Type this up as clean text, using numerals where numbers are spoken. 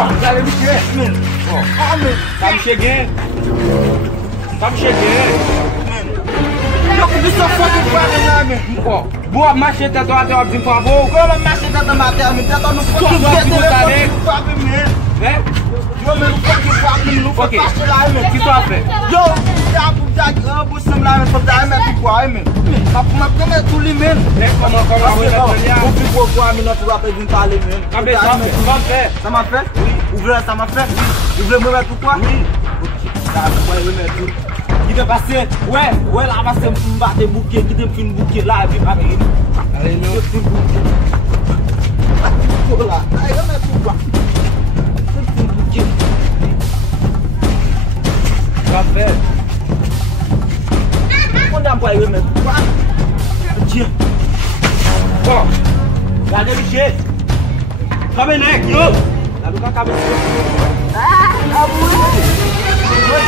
Allez, monsieur. Tá me chegando. Tá me chegando. Eu que só foto para mim. Ó, boa machete até até o por favor. Qual a machete da matéria? Me tenta no foto do telefone, né? Eu me foto não foi fácil lá, meu. Que tu a fé? Eu busco lá, meu, para dar meu pico aí, meu. Mas como é tudo ali mesmo? É como a mulher olhar. O pico com a mina para perguntar ali mesmo. Cabeça, só fé. Ça m'a fait? Oui. Ouvrez, ça m'a fait? Oui. Ouvrez moi tout quoi? Oui. Ok. Ça va me mettre tout. Qui te passe? Ouais, là va se me battre bouquet, qui te fait une bouquet là et puis avec lui. Allez, non. Là, allez, remets tout quoi. C'est une bouquet. Ça fait. On a pas remettre quoi? Tiens. Bon. Regardez Michel. Cabernet, yo. La boca cabeça. Ah, oui.